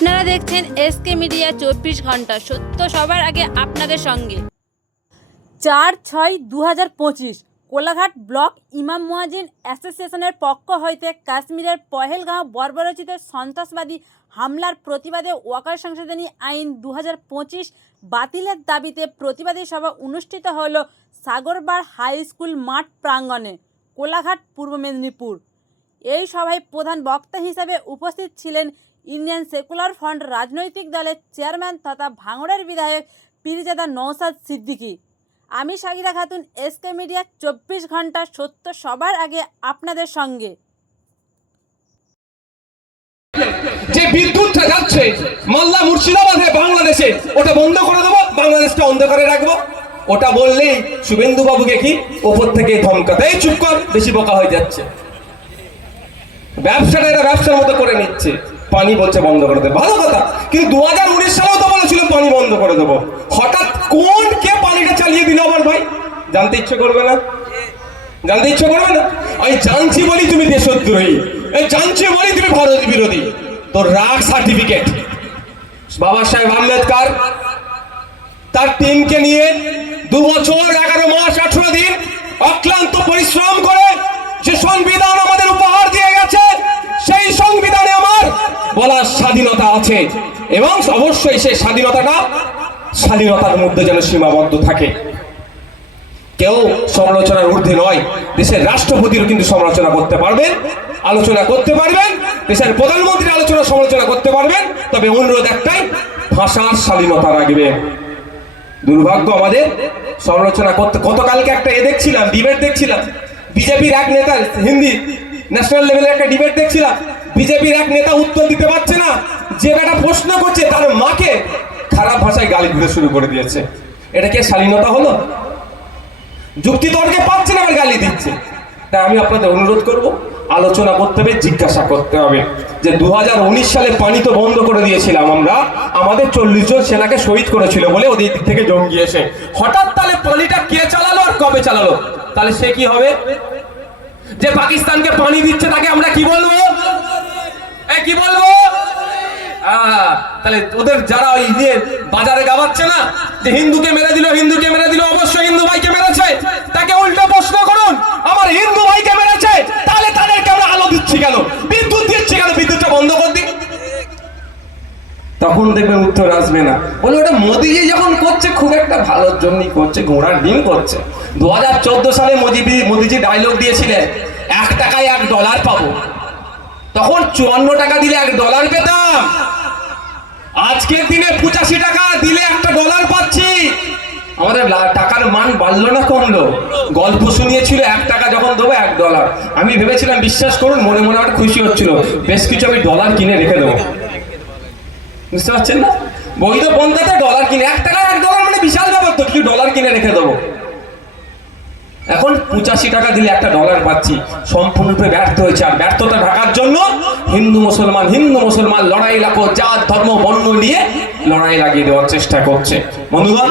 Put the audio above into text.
আপনারা দেখছেন SK media 24 ঘন্টা, সত্য সবার আগে আপনাদের সঙ্গে। 4/6/2025 কোলাঘাট ব্লক ইমাম মুয়াজ্জিন অ্যাসোসিয়েশনের পক্ষ হইতে কাশ্মীরের পহেলগাঁও বর্বরোচিত সন্ত্রাসবাদী হামলার প্রতিবাদে ওয়াকার সংশোধনী আইন 2025 বাতিলের দাবিতে প্রতিবাদী সভা অনুষ্ঠিত হল সাগরবাড় হাই স্কুল মাঠ প্রাঙ্গণে, কোলাঘাট, পূর্ব মেদিনীপুর। এই সভায় প্রধান বক্তা হিসাবে উপস্থিত ছিলেন ইন্ডিয়ান সেকুলার ফ্রন্ট রাজনৈতিক দলের চেয়ারম্যান তথা ভাঙড়ের বিধায়ক পীরজাদা নওশাদ সিদ্দিকী। আমি সাগিরা খাতুন, এসকে মিডিয়া 24 ঘন্টা, সত্য সবার আগে আপনাদের সঙ্গে। যে বিদ্যুৎটা যাচ্ছে মালদা মুর্শিদাবাদে বাংলাদেশে, ওটা বন্ধ করে দেবো, বাংলাদেশটা অন্ধকারে রাখবো, ওটা বললেই শুভেন্দু বাবুকে কি ওপর থেকে ধমকাতে, এই চুপ কর, বেশি বোকা হয়ে যাচ্ছে। ব্যবসাটা এটা ব্যবসার মতো করে নিচ্ছে। পানি বলছে বন্ধ করে দেবো, ভালো কথা, কিন্তু 2019 সালেও তো বলেছিল পানি বন্ধ করে দেবো। হঠাৎ কোন কে পানিটা চালিয়ে দিল আমার ভাই? জানতে ইচ্ছে করবে না? জানতে ইচ্ছে করবে না? আমি জানছি বলি তুমি দেশদ্রোহী, এই জানছি বলি তুমি ভারত বিরোধী। তোর রাগ সার্টিফিকেট। বাবা সাহেব আম্বেদকর তার টিমকে নিয়ে 2 বছর 11 মাস 18 দিন অক্লান্ত পরিশ্রম করে যে সংবিধান আমাদের উপহার দিয়ে গেছে, সেই সংবিধানে আমার বলার স্বাধীনতা আছে, এবং অবশ্যই সেই স্বাধীনতার মধ্যে যেন সীমাবদ্ধ থাকে। কেউ সমালোচনার ঊর্ধ্বে নয়। দেশের রাষ্ট্রপতিও কিন্তু সমালোচনা করতে পারবেন, আলোচনা করতে পারবেন, দেশের প্রধানমন্ত্রী সমালোচনা করতে পারবেন, তবে অনুরোধ একটাই, ভাষার স্বাধীনতা রাখবেন। দুর্ভাগ্য আমাদের সমালোচনা করতে। গতকালকে একটা দেখছিলাম, ডিবেট দেখছিলাম, বিজেপির এক নেতা, হিন্দি ন্যাশনাল লেভেলের একটা ডিবেট দেখছিলাম, বিজেপির এক নেতা উত্তর দিতে পারছে না, যে বেটা প্রশ্ন করছে তার মাকে খারাপ ভাষায় গালি দিতে শুরু করে দিয়েছে। এটা কি স্বাধীনতা হলো? যুক্তি তর্কে পাচ্ছে না, আবার গালি দিচ্ছে। তাই আমি আপনাদের অনুরোধ করব, আলোচনা করতে হবে, জিজ্ঞাসা করতে হবে যে 2019 সালে পানি তো বন্ধ করে দিয়েছিলাম আমরা, আমাদের 40 জন সেনাকে শহীদ করেছিল বলে ওদের দিক থেকে জঙ্গি এসে, হঠাৎ তাহলে পানিটা কে চালালো আর কবে চালালো? তাহলে সে কি হবে? যে পাকিস্তানকে পানি দিচ্ছে তাকে আমরা কি বলবো? কি বলবো? তাহলে ওদের যারা ওই দিয়ে বাজারে গাওয়াচ্ছে না যে হিন্দুকে মেরে দিল, অবশ্যই হিন্দু ভাইকে মেরেছে, তাকে উল্টো প্রশ্ন করুন, আমার হিন্দু ভাইকে মেরেছে, তাহলে তাদেরকে আমরা আলো দিচ্ছি কেন, বিদ্যুৎ দিচ্ছি কেন, বিদ্যুৎটা বন্ধ করে দিই। তখন দেখবেন উত্তর আসবে না, বলে ওটা মোদিজি যখন করছে খুব একটা ভালোর জন্যই করছে, ঘোড়ার ডিম করছে। 2014 সালে মোদিজি ডায়লগ দিয়েছিলেন, 1 টাকায় $1 পাবো। তখন 54 টাকা দিলে $1 পেতাম, আজকের দিনে 85 টাকা দিলে $1 পাচ্ছি। আমাদের টাকার মান বাড়লো না কমলো? গল্প শুনিয়েছিল 1 টাকা যখন দেবো $1। আমি ভেবেছিলাম, বিশ্বাস করুন, মনে মনে আমার খুশি হচ্ছিল, বেশ কিছু আমি ডলার কিনে রেখে দেবো। বুঝতে পারছেন না? বৈধ পন্থাতে ডলার কিনে, 1 টাকা $1 মানে বিশাল ব্যাপার তো, কিছু ডলার কিনে রেখে দেবো। এখন 85 টাকা দিলে $1 পাচ্ছি, সম্পূর্ণরূপে ব্যর্থ হয়েছে। আর ব্যর্থতা ঢাকার জন্য হিন্দু মুসলমান লড়াই লাগো, জাত ধর্ম বর্ণ নিয়ে লড়াই লাগিয়ে দেওয়ার চেষ্টা করছে। বন্ধুগণ,